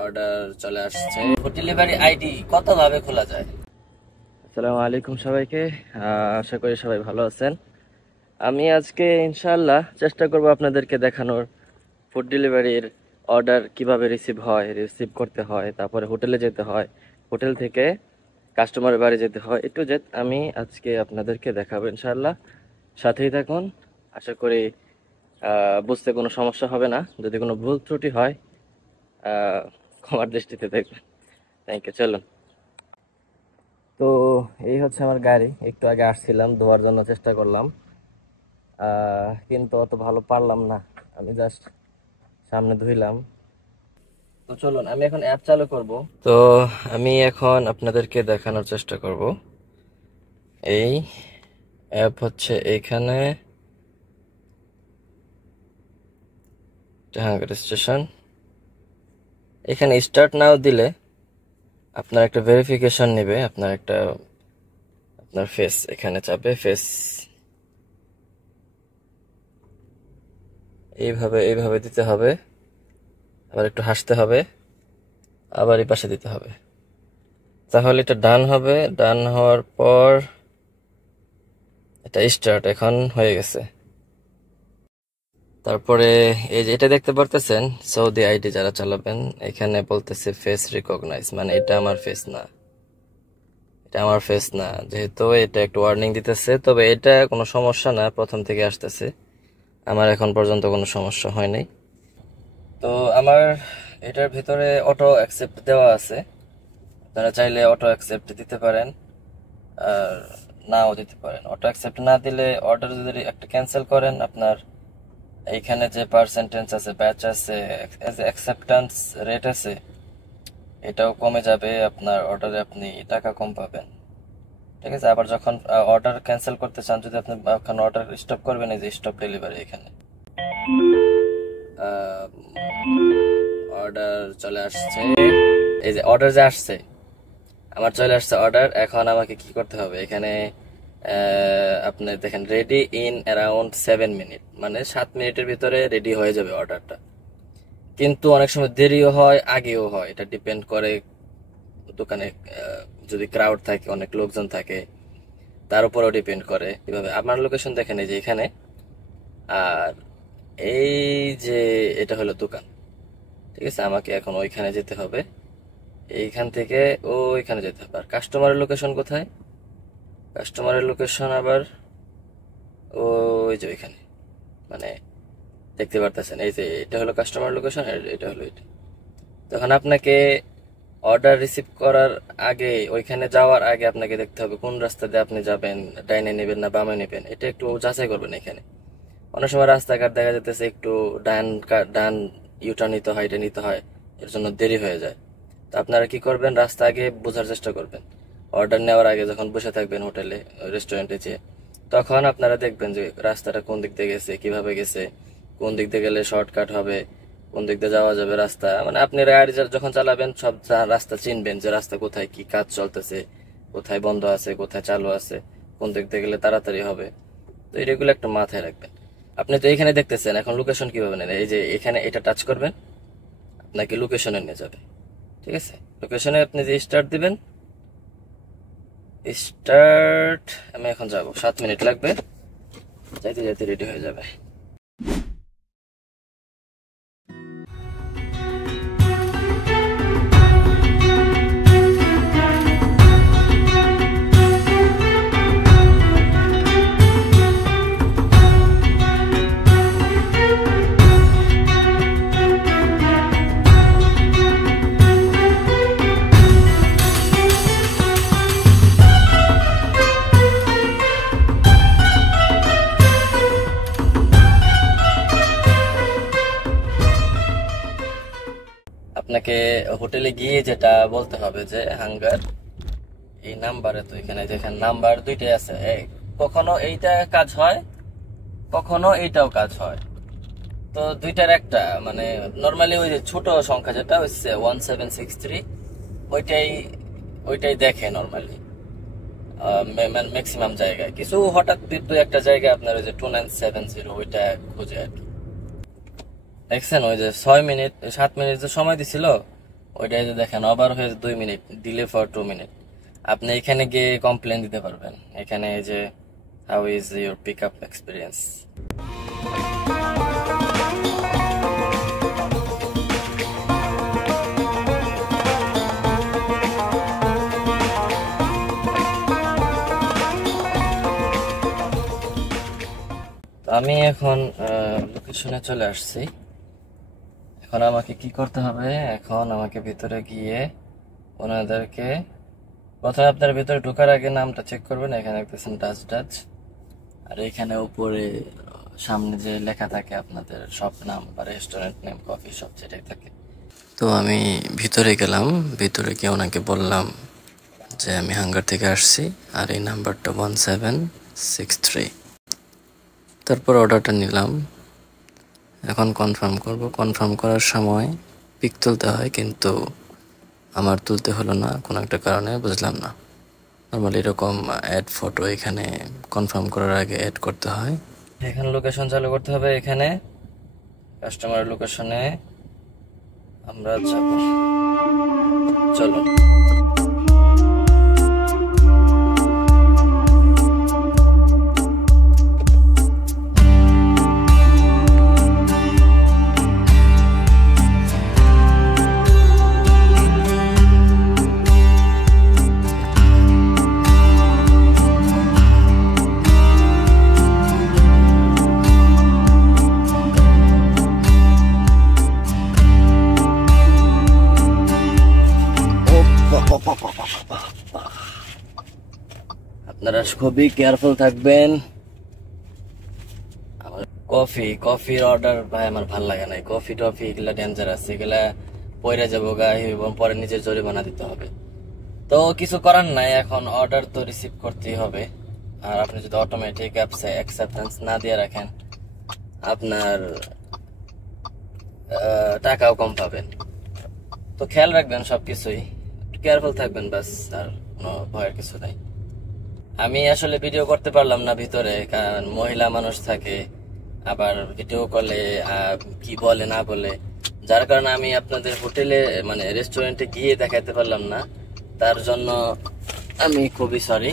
Order চলে আসছে। Delivery ID কত ভাবে খোলা যায়? আসসালামু আলাইকুম সবাইকে। আশা করি সবাই ভালো আছেন। আমি আজকে ইনশাআল্লাহ চেষ্টা করব আপনাদেরকে দেখানোর ফুড ডেলিভারির অর্ডার কিভাবে রিসিভ করতে হয়, তারপরে হোটেলে যেতে হয়, হোটেল থেকে কাস্টমারের বাড়ি যেতে হয়, একটু যে আমি আজকে আপনাদেরকে দেখাবো ইনশাআল্লাহ। সাথেই থাকুন। আশা করি বুঝতে কোনো সমস্যা হবে না। যদি কোনো ভুল ত্রুটি হয় ক্ষমার দৃষ্টিতে দেখবেন। Thank you. চলুন। তো এই হচ্ছে আমার গাড়ি। একটু আগে আসছিলাম, ধোয়ার জন্য চেষ্টা করলাম, কিন্তু অত ভালো পারলাম না। আমি জাস্ট সামনে ধুইলাম। তো চলুন, আমি এখন অ্যাপ চালু করব। তো আমি এখন আপনাদেরকে দেখানোর চেষ্টা করব। এই অ্যাপ হচ্ছে এখানে জাহাঙ্গীর স্টেশন। এখানে স্টার্ট নাও দিলে আপনার একটা ভেরিফিকেশন নেবে। আপনার ফেস এখানে চাপবে। ফেস এইভাবে দিতে হবে। আবার একটু হাসতে হবে, আবার এই পাশে দিতে হবে। তাহলে এটা ডান হবে। ডান হওয়ার পর এটা স্টার্ট এখন হয়ে গেছে। তারপরে এই যে এটা দেখতে পারতেছেন, সৌদি আইডি যারা চালাবেন, এখানে বলতেছে ফেস রিকগনাইজ, মানে এটা আমার ফেস না। এটা আমার ফেস না, যেহেতু এটা একটু ওয়ার্নিং দিতেছে। তবে এটা কোনো সমস্যা না, প্রথম থেকে আসতেছে। আমার এখন পর্যন্ত কোনো সমস্যা হয় নাই। তো আমার এটার ভিতরে অটো অ্যাকসেপ্ট দেওয়া আছে। আপনারা চাইলে অটো অ্যাকসেপ্ট দিতে পারেন, আর নাও দিতে পারেন। অটো অ্যাকসেপ্ট না দিলে অর্ডার যদি একটা ক্যান্সেল করেন, আপনার এইখানে যে পার্সেন্টেজ আছে, ব্যাচ আছে, অ্যাকসেপ্টেন্স রেট আছে, এটাও কমে যাবে। আপনার অর্ডারে আপনি টাকা কম পাবেন। ঠিক আছে। আবার যখন অর্ডার ক্যান্সেল করতে চান, যদি আপনি ওখানে অর্ডার স্টপ করবেন, এই যে স্টপ ডেলিভারি, এখানে অর্ডার চলে আসছে। এই যে অর্ডার যে আসছে, আমার চলে আসছে অর্ডার। এখন আমাকে কি করতে হবে? এখানে আপনি দেখেন রেডি ইন অ্যারাউন্ড 7 মিনিট, মানে 7 মিনিটের ভিতরে রেডি হয়ে যাবে অর্ডারটা। কিন্তু অনেক সময় দেরিও হয়, আগেও হয়। এটা ডিপেন্ড করে দোকানে যদি ক্রাউড থাকে, অনেক লোকজন থাকে, তার উপরেও ডিপেন্ড করে। এভাবে আমার লোকেশন দেখেন, এই যে এখানে। আর এই যে এটা হলো দোকান। ঠিক আছে। আমাকে এখন ওইখানে যেতে হবে। এইখান থেকে ওইখানে যেতে হবে। আর কাস্টমারের লোকেশন কোথায়? কাস্টমারের লোকেশন আবার ওই যে ওইখানে, মানে দেখতে পারতেছেন, এই যে এটা হলো কাস্টমার লোকেশন, এটা হলো এটা। তখন আপনাকে অর্ডার রিসিভ করার আগে, ওইখানে যাওয়ার আগে আপনাকে দেখতে হবে কোন রাস্তা দিয়ে আপনি যাবেন, ডাইনে নেবেন না বামে নেবেন, এটা একটু যাচাই করবেন। এখানে অনেক সময় রাস্তাঘাট দেখা যেতেছে একটু ডান ইউটার্ন নিতে হয়, এটা নিতে হয়, এর জন্য দেরি হয়ে যায়। তো আপনারা কি করবেন, রাস্তা আগে বোঝার চেষ্টা করবেন। অর্ডার নেওয়ার আগে যখন বসে থাকবেন হোটেলে, রেস্টুরেন্টে যেয়ে, তখন আপনারা দেখবেন যে রাস্তাটা কোন দিক দিয়ে গেছে, কিভাবে গেছে, কোন দিক দিয়ে গেলে শর্টকাট হবে, কোন দিক দিয়ে যাওয়া যাবে রাস্তা। মানে আপনি গাড়ি যখন চালাবেন, সব রাস্তা চিনবেন, যে রাস্তা কোথায় কি কাজ চলতেছে, কোথায় বন্ধ আছে, কোথায় চালু আছে, কোন দিক দিয়ে গেলে তাড়াতাড়ি হবে। তো এগুলো একটু মাথায় রাখবেন। আপনি তো এখানে দেখতেছেন, এখন লোকেশন কিভাবে নেন? এই যে এখানে এটা টাচ করবেন, আপনাকে লোকেশনে নিয়ে যাবে। ঠিক আছে। লোকেশনে আপনি যে স্টার্ট দিবেন, স্টার্ট, আমি এখন যাব, 7 মিনিট লাগবে, যাইতে যাইতে রেডি হয়ে যাবে। আপনাকে হোটেলে গিয়ে যেটা বলতে হবে যে হাঙ্গার, এই নাম্বারে, তো এখানে দেখেন নাম্বার দুইটাই আছে। কখনো এইটা কাজ হয়, কখনো এইটাও কাজ হয়। তো দুইটার একটা, মানে নর্মালি ওই যে ছোট সংখ্যা যেটা হচ্ছে 1763, ওইটাই ওইটাই দেখে নর্মালি ম্যাক্সিমাম জায়গায়। কিছু হঠাৎ দু একটা জায়গায় আপনার ওই যে 2970 ওইটা খোঁজে আর কি। দেখছেন ওই যে 6 মিনিট 7 মিনিট যে সময় দিছিল, ওইটাই যে দেখেন ওভার হয়ে 2 মিনিট, ডিলে ফর 2 মিনিট। আপনি এখানে গিয়ে কমপ্লেন দিতে পারবেন, এখানে এই যে how is your pick up experience. আমি এখন লোকেশনে চলে আসছি। এখন আমাকে কি করতে হবে, এখন আমাকে ভিতরে গিয়ে ওনাদেরকে প্রথমে আপনার ভিতরে ঢোকার আগে নামটা চেক করবেন। এখানে দেখতেছেন ডাচ, আর এখানে উপরে সামনে যে লেখা থাকে আপনাদের সব নাম বা রেস্টুরেন্ট নেম, কফি শপ যেটাই থাকে। তো আমি ভিতরে গেলাম, ভিতরে গিয়ে ওনাকে বললাম যে আমি হাঙ্গার থেকে আসছি আর এই নাম্বারটা 1763। তারপর অর্ডারটা নিলাম। এখন কনফার্ম করব। কনফার্ম করার সময় পিক তুলতে হয়, কিন্তু আমার তুলতে হলো না কোনো একটা কারণে, বুঝলাম না। নর্মালি এরকম অ্যাড ফটো এখানে কনফার্ম করার আগে অ্যাড করতে হয়। এখানে লোকেশন চালু করতে হবে। এখানে কাস্টমার লোকেশনে আমরা যাব, চলো। আপনারা খুবই কেয়ারফুল থাকবেন। আমার কফির অর্ডার ভাই আমার ভাল লাগে না। কফি টফি এগুলা ডেঞ্জারাস, এগুলা পয়রা যাবো গা এবং পরে নিজের জরিমানা দিতে হবে। তো কিছু করার নাই, এখন অর্ডার তো রিসিভ করতেই হবে। আর আপনি যদি অটোমেটিক অ্যাপসে অ্যাকসেপ্টেন্স না দিয়ে রাখেন, আপনার টাকাও কম পাবেন। তো খেয়াল রাখবেন সবকিছুই, কেয়ারফুল থাকবেন বাস, আর কোনো ভয়ের কিছু নাই। আমি আসলে ভিডিও করতে পারলাম না ভিতরে, কারণ মহিলা মানুষ থাকে, আবার ভিডিও কলে কি বলে না বলে, যার কারণে আমি আপনাদের হোটেলে মানে রেস্টুরেন্টে গিয়ে দেখাতে পারলাম না। তার জন্য আমি খুবই সরি।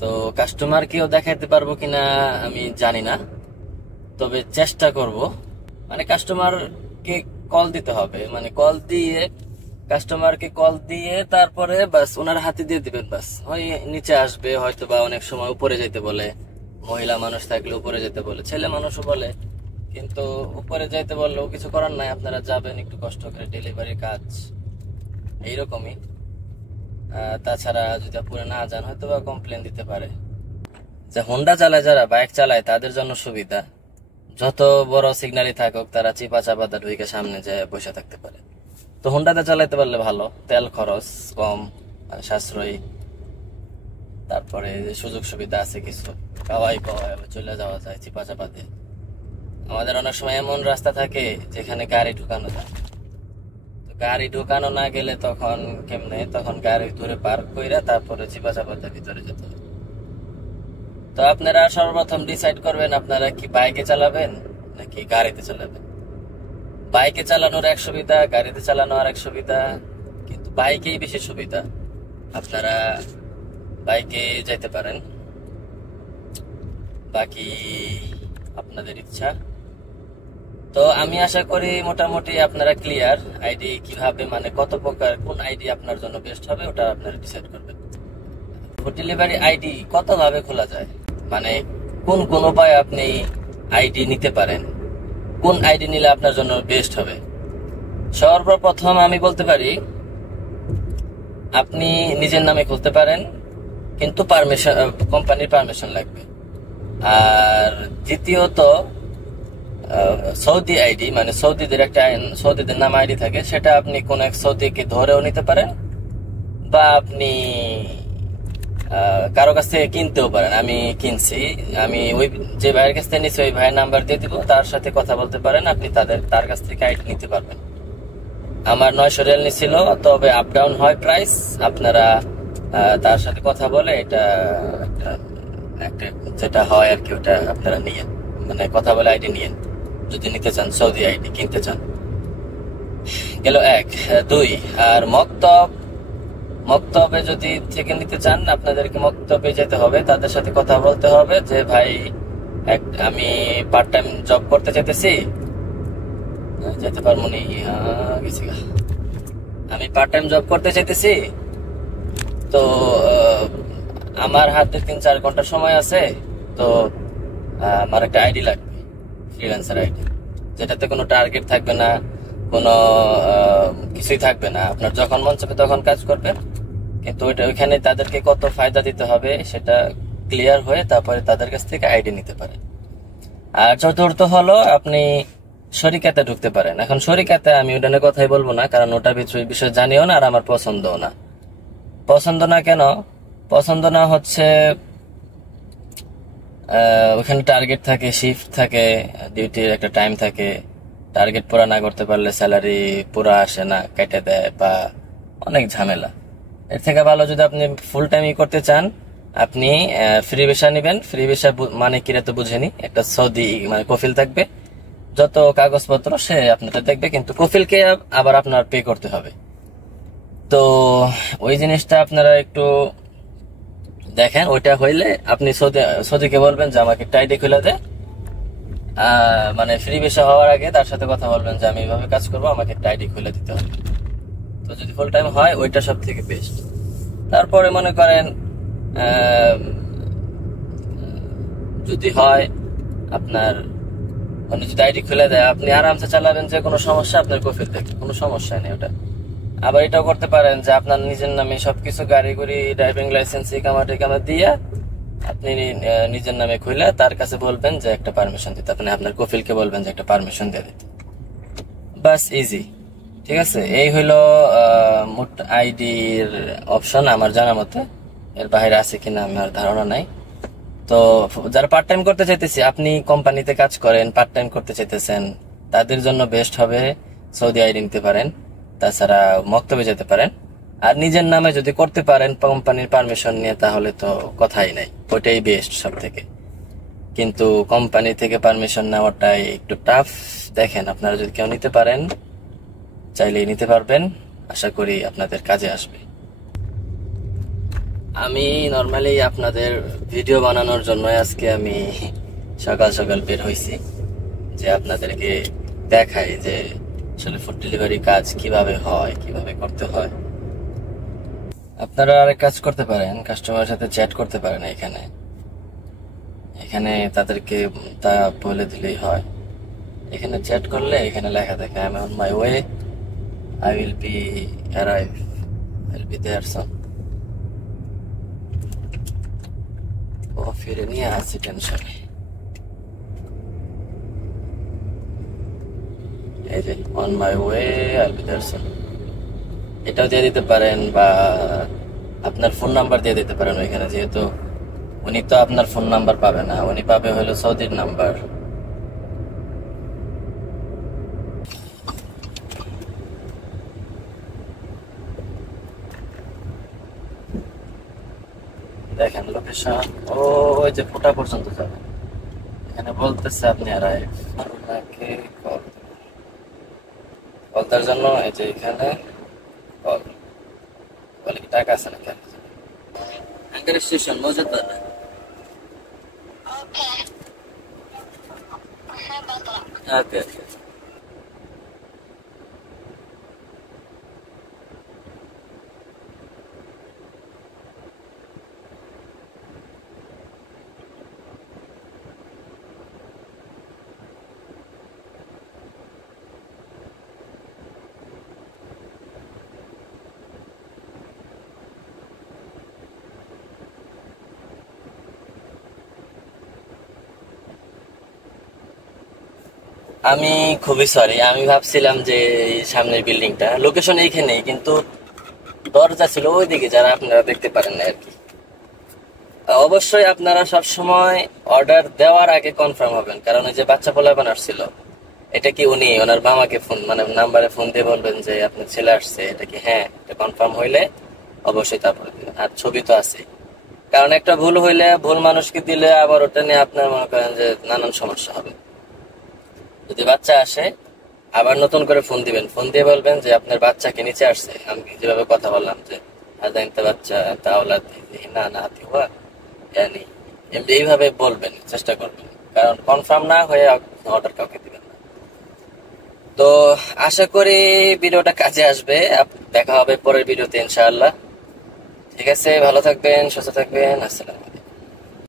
তো কাস্টমারকেও দেখাতে পারবো কিনা আমি জানি না, তবে চেষ্টা করব। মানে কাস্টমারকে কল দিতে হবে, মানে কাস্টমারকে কল দিয়ে তারপরে বাস ওনার হাতে দিয়ে দিবেন, বাস ওই নিচে আসবে হয়তো, বা অনেক সময় উপরে যেতে বলে, মহিলা মানুষ থাকলে উপরে যেতে বলে, ছেলে মানুষও বলে, কিন্তু উপরে যাইতে বললেও কিছু করার নাই। আপনারা যাবেন একটু কষ্ট করে, ডেলিভারি কাজ এইরকমই। তাছাড়া যদি আপনারা না যান হয়তো বা কমপ্লেন দিতে পারে। যে হোন্ডা চালায়, যারা বাইক চালায় তাদের জন্য সুবিধা, যত বড় সিগন্যালই থাকুক তারা চিপা চাপাতে ঢুকে সামনে যায় বসে থাকতে পারে। তো হোন্ডাতে চালাইতে পারলে ভালো, তেল খরচ কম, সাশ্রয়ী। তারপরে সুযোগ সুবিধা আছে কিছু, কাওয়াই চলে যাওয়া যায় চিপা চাপাতে। আমাদের অনেক সময় এমন রাস্তা থাকে যেখানে গাড়ি ঢুকানো যায়, তো গাড়ি ঢুকানো না গেলে তখন কেমনে, তখন গাড়ি দূরে পার্ক কইরা তারপরে চিপা চাপাতে ভিতরে যেতে হবে। তো আপনারা সর্বপ্রথম ডিসাইড করবেন আপনারা কি বাইকে চালাবেন নাকি গাড়িতে চালাবেন। বাইকে চালানোর এক সুবিধা, গাড়িতে চালানো আর এক সুবিধা, কিন্তু বাইকেই বেশি সুবিধা। আপনারা বাইকে যাইতে পারেন, বাকি আপনাদের ইচ্ছা। তো আমি আশা করি মোটামুটি আপনারা ক্লিয়ার। আইডি কিভাবে, মানে কত প্রকার, কোন আইডি আপনার জন্য বেস্ট হবে ওটা আপনারা ডিসাইড করবেন। ফুড ডেলিভারি আইডি কত ভাবে খোলা যায়, মানে কোন কোন উপায়ে আপনি আইডি নিতে পারেন, কোন আইডি নিলে আপনার জন্য বেস্ট হবে। সর্বপ্রথম আমি বলতে পারি আপনি নিজের নামে খুলতে পারেন, কিন্তু পারমিশন, কোম্পানির পারমিশন লাগবে। আর দ্বিতীয়ত সৌদি আইডি, মানে সৌদিদের নাম আইডি থাকে, সেটা আপনি কোন এক সৌদিকে ধরেও নিতে পারেন, বা আপনি কারো কাছ থেকে কিনতেও পারেন। আমি কিনছি, আমি ওই যে ভাইয়ের কাছ থেকে নিচ্ছি ওই ভাইয়ের নাম্বার দিয়ে দিব, তার সাথে কথা বলতে পারেন, আপনি তার কাছ থেকে আইডি নিতে পারবেন। আমার 900 রিয়াল নিছিল, তবে আপ ডাউন হয় প্রাইস। আপনারা তার সাথে কথা বলে এটা একটা যেটা হয় আর কি, ওটা আপনারা নিয়েন, মানে কথা বলে আইডি নিয়েন যদি নিতে চান, সৌদি আইডি কিনতে চান। গেল এক। দুই, আর মক্তবে যদি থেকে নিতে চান, আপনাদেরকে মক্তবে যেতে হবে, তাদের সাথে কথা বলতে হবে যে ভাই আমি পার্ট টাইম জব করতে চাইতেছি, যেতে পারবো নি, গেছি গা। আমি পার্ট টাইম জব করতে চাইতেছি, তো আমার হাতে 3-4 ঘন্টা সময় আছে, তো আমার একটা আইডি লাগবে, ফ্রিল্যান্সার আইডি, যেটাতে কোনো টার্গেট থাকবে না, কোনো কিছুই থাকবে না, আপনার যখন মন চাবে তখন কাজ করবেন, কিন্তু ওইখানে তাদেরকে কত ফায়দা দিতে হবে সেটা ক্লিয়ার হয়ে তারপরে তাদের কাছ থেকে আইডি নিতে পারেন। আর চতুর্থ হলো আপনি শরিকাতে ঢুকতে পারেন। এখন শরিকাতে আমি ওটা নিয়ে কথাই বলবো না, কারণ ওটার বিষয়ে জানিও না, আর আমার পছন্দও না। পছন্দ না কেন? পছন্দ না হচ্ছে ওখানে টার্গেট থাকে, শিফট থাকে, ডিউটির একটা টাইম থাকে, টার্গেট পুরা না করতে পারলে স্যালারি পুরা আসে না, কেটে দেয়, বা অনেক ঝামেলা। এর থেকে ভালো যদি আপনি ফুল টাইমই করতে চান, আপনি ফ্রি ভিসা নেবেন। ফ্রি ভিসা মানে কিরা তো বুঝেনি, একটা সৌদি মানে কফিল থাকবে, যত কাগজপত্র সে আপনারটা দেখবে, কিন্তু কফিলকে আবার আপনার পে করতে হবে। তো ওই জিনিসটা আপনারা একটু দেখেন। ওইটা হইলে আপনি সৌদিকে বলবেন যে আমাকে একটা আইডি খুলে দে, মানে ফ্রি ভিসা হওয়ার আগে তার সাথে কথা বলবেন যে আমি এইভাবে কাজ করবো, আমাকে একটা আইডি খুলে দিতে হবে। তো যদি ফুল টাইম হয় ওইটা সব থেকে বেস্ট। তারপরে মনে করেন যদি হয় আপনার মানে যদি আইডি খুলে দেয়, আপনি আরামসে চালাবেন, যে কোনো সমস্যা আপনার কফিল থেকে কোনো সমস্যা নেই ওটা। আবার এটাও করতে পারেন যে আপনার নিজের নামে সবকিছু, গাড়ি গুড়ি, ড্রাইভিং লাইসেন্স, ইকামা টিকামা দিয়ে আপনি নিজের নামে খুলে তার কাছে বলবেন যে একটা পারমিশন দিতে, আপনি আপনার কফিলকে বলবেন যে একটা পারমিশন দিয়ে দিতে, বাস ইজি। ঠিক আছে, এই হইলো মোট আইডির অপশন আমার জানা মতে। এর বাইরে আছে কিনা আমার ধারণা নাই। তো যারা পার্ট টাইম করতে চাইতেছি, আপনি কোম্পানিতে কাজ করেন, পার্ট টাইম করতে চাইতেছেন, তাদের জন্য বেস্ট হবে সৌদি আইডি নিতে পারেন, তাছাড়া মক্তবে যেতে পারেন। আর নিজের নামে যদি করতে পারেন কোম্পানির পারমিশন নিয়ে, তাহলে তো কথাই নাই, ওইটাই বেস্ট সব থেকে। কিন্তু কোম্পানি থেকে পারমিশন নেওয়াটাই একটু টাফ। দেখেন, আপনারা যদি কেউ নিতে পারেন, চাইলেই নিতে পারবেন, আশা করি আপনাদের কাজে আসবে। আমি নর্মালি আপনাদের ভিডিও বানানোর জন্য আজকে আমি সকাল সকাল বের হয়েছি, যে আপনাদেরকে দেখাই যে আসলে ফুড ডেলিভারি কাজ কিভাবে হয়, কিভাবে করতে হয়। আপনারা আরেক কাজ করতে পারেন, কাস্টমারের সাথে চ্যাট করতে পারেন। এখানে তাদেরকে তা বলে দিলেই হয়। এখানে চ্যাট করলে এখানে লেখা থাকে I am on my way, I will be arrive, I will be there soon. ও ফিরে নিয়ে আসছি টেনশনে। এই যে on my way, I will be there soon, এটাও দিয়ে দিতে পারেন, বা আপনার ফোন নাম্বার দিয়ে দিতে পারেন ওইখানে, যেহেতু উনি তো আপনার ফোন নাম্বার পাবে না, উনি পাবে হলো সৌদির নাম্বার। দেখেন লোকেশন, ওই যে ফোটা পর্যন্ত যাবেন, এখানে বলতেছে আপনি অ্যারাইভ, আপনাকে কল দেওয়ার জন্য এই যে এখানে কল, বলে কি টাকা আছে নাকি? আঙ্কার স্টেশন মজুদার। ওকে। আমি খুবই সরি, আমি ভাবছিলাম যে এই সামনের বিল্ডিংটা, লোকেশন এইখানেই, কিন্তু দরজা ছিল ওইদিকে, যারা আপনারা দেখতে পারেন না আর কি। অবশ্যই আপনারা সব সময় অর্ডার দেওয়ার আগে কনফার্ম হবেন, কারণ ওই যে বাচ্চা পোলাপান আসছিল, এটা কি উনি ওনার মামাকে ফোন মানে নাম্বারে ফোন দিয়ে বলবেন যে আপনার ছেলে আসছে, এটা কি হ্যাঁ, এটা কনফার্ম হইলে অবশ্যই তারপরে দিবেন। আর ছবি তো আছে, কারণ একটা ভুল হইলে ভুল মানুষকে দিলে আবার ওটা নিয়ে আপনার মনে করেন যে নানান সমস্যা হবে। যদি বাচ্চা আসে আবার নতুন করে ফোন দিবেন, ফোন দিয়ে বলবেন যে আপনার বাচ্চাকে নিচে আসছে, আমি যেভাবে কথা বললাম যে হাজা ইনতা বাচ্চা ইনতা আওলাদ না না হাতি হুয়া ইয়ানি, এমনি এইভাবে বলবেন, চেষ্টা করবেন, কারণ কনফার্ম না হয়ে অর্ডার কাউকে দিবেন না। তো আশা করি ভিডিওটা কাজে আসবে। দেখা হবে পরের ভিডিওতে ইনশাআল্লাহ। ঠিক আছে, ভালো থাকবেন, সুস্থ থাকবেন, আসসালাম।